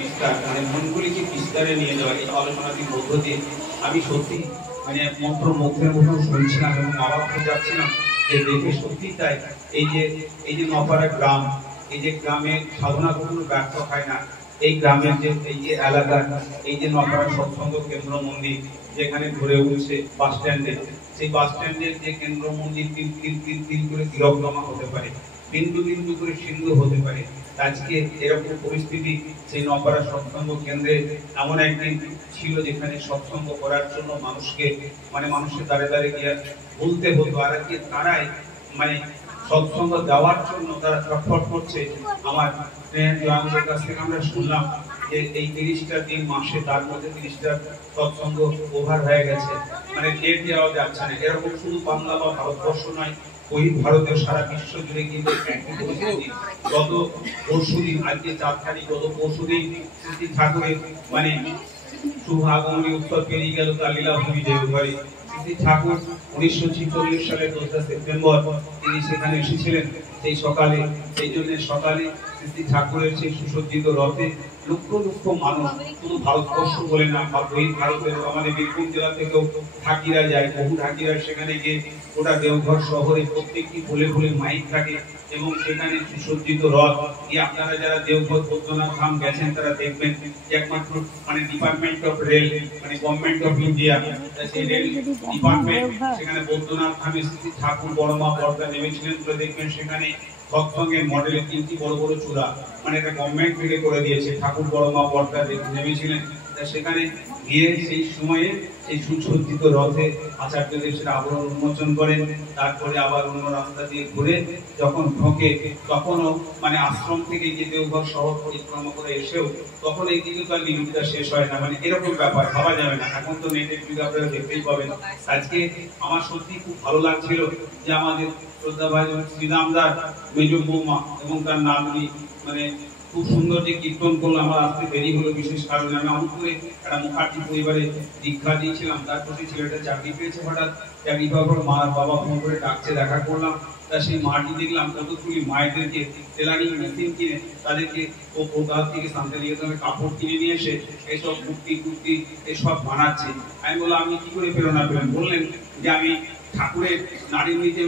বিস্তার মানে মনগুলিকে বিস্তারে নিয়ে যাওয়া এই আলোচনাটির মধ্য দিয়ে আমি সত্যি মানে মন্ত্রমুগ্ধের মতো শুনছিলাম এবং অবাক হয়ে যাচ্ছিলাম যে দেখে সত্যি তাই এই যে নপাড়া গ্রাম, এই যে গ্রামে সাধনা কখনো ব্যর্থ হয় না। এই গ্রামের এই যে এলাকা, এই যে নপাড়া সৎসঙ্গ কেন্দ্র মন্দির যেখানে ঘুরে উঠছে বাস স্ট্যান্ডে, সেই বাস স্ট্যান্ডের যে কেন্দ্র মন্দির তিন করে তিলকজমা হতে পারে, বিন্দু বিন্দু করে সিন্ধু হতে পারে। আজকে এরকম পরিস্থিতি সেই নপাড়া সৎসঙ্গ কেন্দ্রে এমন একদিন ছিল যেখানে সৎসঙ্গ করার জন্য মানুষকে মানে মানুষের দ্বারে দ্বারে গিয়ে বলতে হতো, আর আজকে তারাই মানে সৎসঙ্গ দেওয়ার জন্য তারা ছটফট করছে। আমার জয়ন্তের কাছ থেকে আমরা শুনলাম যে এই 30টা দিন মাসে তার মধ্যে 30টা সৎসঙ্গ ওভার হয়ে গেছে, মানে ডেট দেওয়া যাচ্ছে না। এরকম শুধু বাংলা বা ভারতবর্ষ নয়, ওই ভারতের সারা বিশ্ব জুড়ে কিন্তু গত পরশুদিন, আজকে 4 তারিখ, গত পরশুদিন শ্রী ঠাকুরের মানে শুভ আগমনী উৎসব পেরিয়ে গেল তার লীলাভূমি দেওঘরে। শ্রী ঠাকুর 1946 সালের 2 সেপ্টেম্বর তিনি সেখানে এসেছিলেন সেই সকালে। সেই জন্য সকালে শ্রী ঠাকুরের সেই সুসজ্জিত রথে লক্ষ লক্ষ মানুষ, শুধু ভারতবর্ষ বলে না, ভারতের আমাদের বীরভূম জেলা থেকেও ঢাকিরা যায়, বহু ঢাকিরা সেখানে গিয়ে গোটা দেওঘর শহরে প্রত্যেকটি ভুলে ভুলে মাইক থাকে এবং সেখানে সুসজ্জিত রথ গিয়ে আপনারা যারা দেওঘর বৈদ্যনাথ ধাম গেছেন তারা দেখবেন যে একমাত্র মানে ডিপার্টমেন্ট অফ রেল মানে গভর্নমেন্ট অফ ইন্ডিয়া, সেই রেল ডিপার্টমেন্ট সেখানে বৈদ্যনাথ ধামে শ্রী ঠাকুর বড়মা পর্দা নেমেছিলেন বলে দেখবেন সেখানে সৎসঙ্গের মডেলে 3টি বড় বড় চূড়া মানে এটা গভর্নমেন্ট থেকে করে দিয়েছে। ঠাকুর বড়মা পর্দা নেমেছিলেন, সেখানে গিয়ে সেই সময়ে এই সুসজ্জিত রথে আচার্যদেব সেটা আবরণ উন্মোচন করেন। তারপরে আবার অন্য রাস্তা দিয়ে ঘুরে যখন ঢোকে তখনও মানে আশ্রম থেকে যে দেওঘর শহর পরিক্রমা করে এসেও তখন এই দিকে তার লিমিটটা শেষ হয় না, মানে এরকম ব্যাপার ভাবা যাবে না। এখন তো নেটের যুগে আপনারা দেখতেই পাবেন। আজকে আমার সত্যি খুব ভালো লাগছিল যে আমাদের শ্রদ্ধা ভাই শ্রীরামদার মেজ বৌমা এবং তার নাতনি মানে খুব সুন্দর যে কীর্তন করলো। আমার আসতে দেরি হলো বিশেষ কারণে, আমি অঙ্কুরে একটা মুখার্জি পরিবারে দীক্ষা দিয়েছিলাম, তারপর সেই ছেলেটা চাকরি পেয়েছে, হঠাৎ চাকরি পাওয়ার পর মার বাবা ফোন করে ডাকছে, দেখা করলাম। তা সেই মাটি দেখলাম কতগুলি মায়েদেরকে টেলারিং মেশিন কিনে তাদেরকে ও কলকাতা থেকে শান্তিনিকেতনে কাপড় কিনে নিয়ে এসে এইসব কুর্তি এসব বানাচ্ছে। আমি বললাম আপনি কি করে প্রেরণা পেলেন? বললেন যে আমি ঠাকুরের নারীর নীতি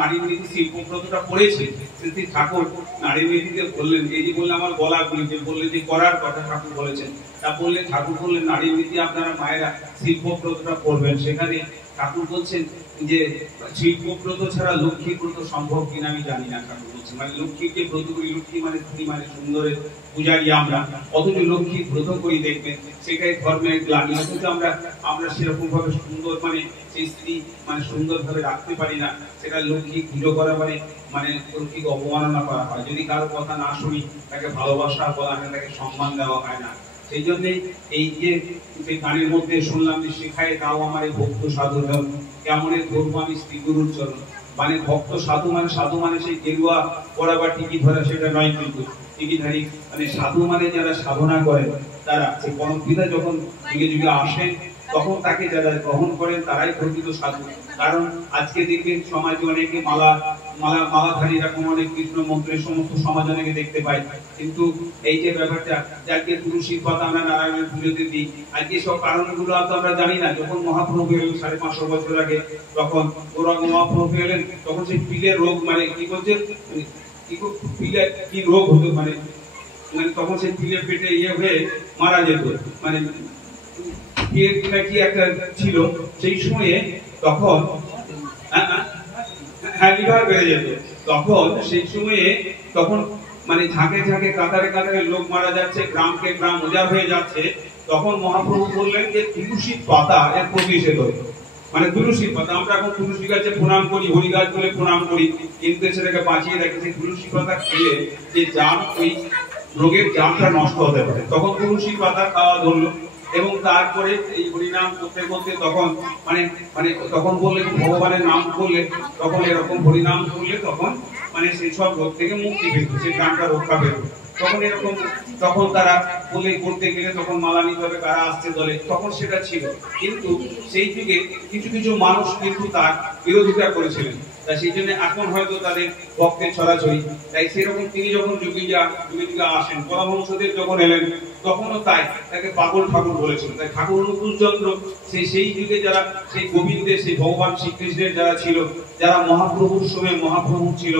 নারীর নীতি শিল্পব্রতটা পড়েছি। শ্রী ঠাকুর নারীর নীতিতে বললেন, এই যে বললেন আমার গলা গুলিতে বললেন যে করার কথা ঠাকুর বলেছেন, তা বললেন ঠাকুর বললেন নারীর নীতি আপনারা মায়েরা শিল্পব্রতটা পড়বেন। সেখানে ঠাকুর বলছেন যে শিল্পব্রত ছাড়া লক্ষ্মী ব্রত সম্ভব কিনা আমি জানি না। ঠাকুর বলছেন মানে লক্ষ্মীকে ব্রত করি, লক্ষ্মী মানে স্ত্রী মানে সুন্দরের পূজারি আমরা, অথচ লক্ষ্মী ব্রত করি দেখবেন সেটাই ধর্মের গ্লানি। অথচ আমরা সেরকম ভাবে সুন্দর মানে সেই স্ত্রী মানে সুন্দর ভাবে রাখতে পারি না। সেটা লক্ষ্মী পুজো করা মানে লক্ষ্মীকে অবমাননা করা হয়। যদি কারো কথা না শুনি তাকে ভালোবাসা বলা হয়, তাকে সম্মান দেওয়া হয় না। সেই জন্যই এই যে সেই গানের মধ্যে শুনলাম যে শেখায় তাও আমার এই ভক্ত সাধু ধর্ম কেমন ধর্ম আমি শ্রী গুরুর চরণ। মানে ভক্ত সাধু মানে সেই গেরুয়া পরা বা টিকি ধরা সেটা নয়, কিন্তু টিকিধারী মানে সাধু মানে যারা সাধনা করেন তারা সেই পরমপিতা যখন যুগে যুগে আসেন তখন তাকে যারা গ্রহণ করেন তারাই প্রকৃত সাধু। কারণ আজকে দেখবেন সমাজে অনেকে মালাধারী এরকম অনেক কৃষ্ণ মন্ত্রের সমস্ত সমাজ অনেকে দেখতে পাই, কিন্তু এই যে ব্যাপারটা যাকে তুলসীর পাতা আমরা নারায়ণের পুজোতে দিই, আজকে সব কারণগুলো তো আমরা জানি না। যখন মহাপ্রভু এলেন 550 বছর আগে, তখন ওরা মহাপ্রভু এলেন তখন সেই পিলের রোগ মানে কি বলছে পিলে কি রোগ হতো মানে তখন সেই পিলের পেটে হয়ে মারা যেত, মানে কি একটা ছিল সেই সময়ে। তখন লিভার বেড়ে যেত, তখন সেই সময়ে তখন মানে ঝাঁকে ঝাঁকে কাতারে কাতারে লোক মারা যাচ্ছে, গ্রামকে গ্রাম উজাড় হয়ে যাচ্ছে। তখন মহাপ্রভু বললেন যে তুলসীর পাতা এর প্রতিষেধ, মানে তুলসীর পাতা। আমরা এখন তুলসী গাছে প্রণাম করি, হরি গাছ বলে প্রণাম করি, কিন্তু সেটাকে বাঁচিয়ে রেখেছে। তুলসী পাতা খেলে যে জাম ওই রোগের জামটা নষ্ট হতে পারে। তখন তুলসীর পাতা খাওয়া ধরলো এবং তারপরে এই হরিনাম করতে করতে তখন মানে তখন বললে ভগবানের নাম করলে তখন এরকম হরিনাম করলে তখন মানে সেই সব রোগ থেকে মুক্তি পেত, সেই গ্রামটা রক্ষা পেত। তখন এরকম তখন তারা বলে করতে গেলে তখন মালা নিতে হবে, কারা আসছে দলে, তখন সেটা ছিল। কিন্তু সেই যুগে কিছু কিছু মানুষ কিন্তু তার বিরোধিতা করেছিলেন। তাই সেই জন্য এখন হয়তো তাদের ভক্তের ছড়াছড়ি। তাই সেরকম তিনি যখন যুগে যুগে আসেন, পরমহংসদেব যখন এলেন তখনও তাই তাকে পাগল ঠাকুর বলেছিল। তাই ঠাকুর অনুকূল চন্দ্র সেই যুগে যারা সেই গোবিন্দের, সেই ভগবান শ্রীকৃষ্ণের যারা ছিল, যারা মহাপ্রভুর সময় মহাপ্রভু ছিল,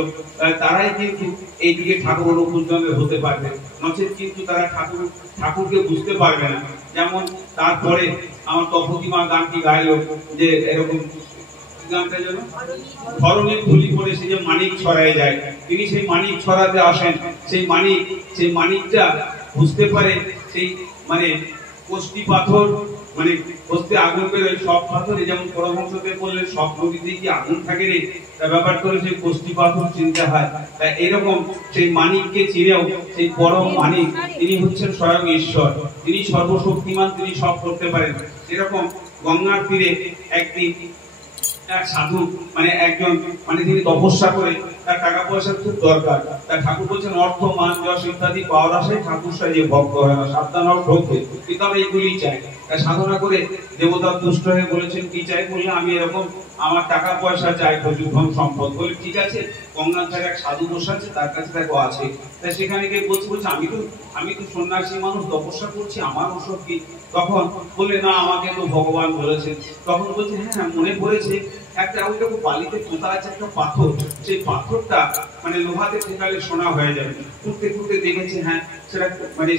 তারাই কিন্তু এই যুগে ঠাকুর অনুকূল চন্দ্রের হতে পারবে, নচেত কিন্তু তারা ঠাকুরকে বুঝতে পারবে না। যেমন তারপরে আমার তপতিমা গানটি গাইল যে এরকম গানটা যেন ধরনের ধুলি পড়ে সে যে মানিক ছড়ায় যায়, তিনি সেই মানিক ছড়াতে আসেন। সেই মানিকটা বুঝতে পারে সেই মানে কষ্টি পাথর, মানে কষ্টি আগুন বেরোয় সব পাথরে, যেমন পরমহংসদেব বললেন সব নদীতে কি আগুন থাকে রে, তা ব্যাপার করে সেই কষ্টি পাথর চিনতে হয়। তাই এরকম সেই মানিককে চিনেও সেই পরম মানিক তিনি হচ্ছেন স্বয়ং ঈশ্বর, তিনি সর্বশক্তিমান, তিনি সব করতে পারেন। এরকম গঙ্গার তীরে একদিন এক সাধু মানে একজন মানে তিনি তপস্যা করে, তার টাকা পয়সার খুব দরকার। তার ঠাকুর বলছেন অর্থ মান যশ ইত্যাদি পাওয়ার আশায় ঠাকুর সাজিয়ে ভক্ত হয় না, সাবধান হওয়ার ঢোকে, কিন্তু আমরা এইগুলি চাই। তাই সাধনা করে দেবতা তুষ্ট হয়ে বলেছেন কি চাই, বললে আমি এরকম আমার টাকা পয়সা চাই, প্রচুর ধন সম্পদ। বলে ঠিক আছে, গঙ্গার ধারে এক সাধু বসে আছে, তার কাছে দেখো আছে। তাই সেখানে গিয়ে বলছে আমি তো সন্ন্যাসী মানুষ, তপস্যা করছি, আমার ওসব কি। তখন বললে না, আমাকে তো ভগবান বলেছেন। তখন বলছে হ্যাঁ মনে পড়েছে, একটা ওইরকম বালিতে পোতা আছে একটা পাথর, সেই পাথরটা মানে লোহাতে ঠেকালে সোনা হয়ে যাবে। খুঁড়তে খুঁড়তে দেখেছে হ্যাঁ সেটা মানে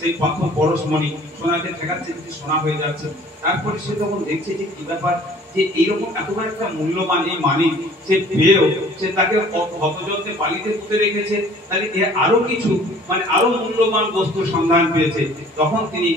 সেই পাথর পরশমণি, সোনাতে ঠেকাচ্ছে সোনা হয়ে যাচ্ছে। তারপরে সে তখন দেখছে যে কি ব্যাপার, যে এইরকম এতবার একটা মূল্যবান এই মানিক সে পেয়েও সে তাকে হতযত্নে বালিতে পুঁতে রেখেছে, তাহলে আরো কিছু মানে আরো মূল্যবান বস্তুর সন্ধান পেয়েছে। তখন তিনি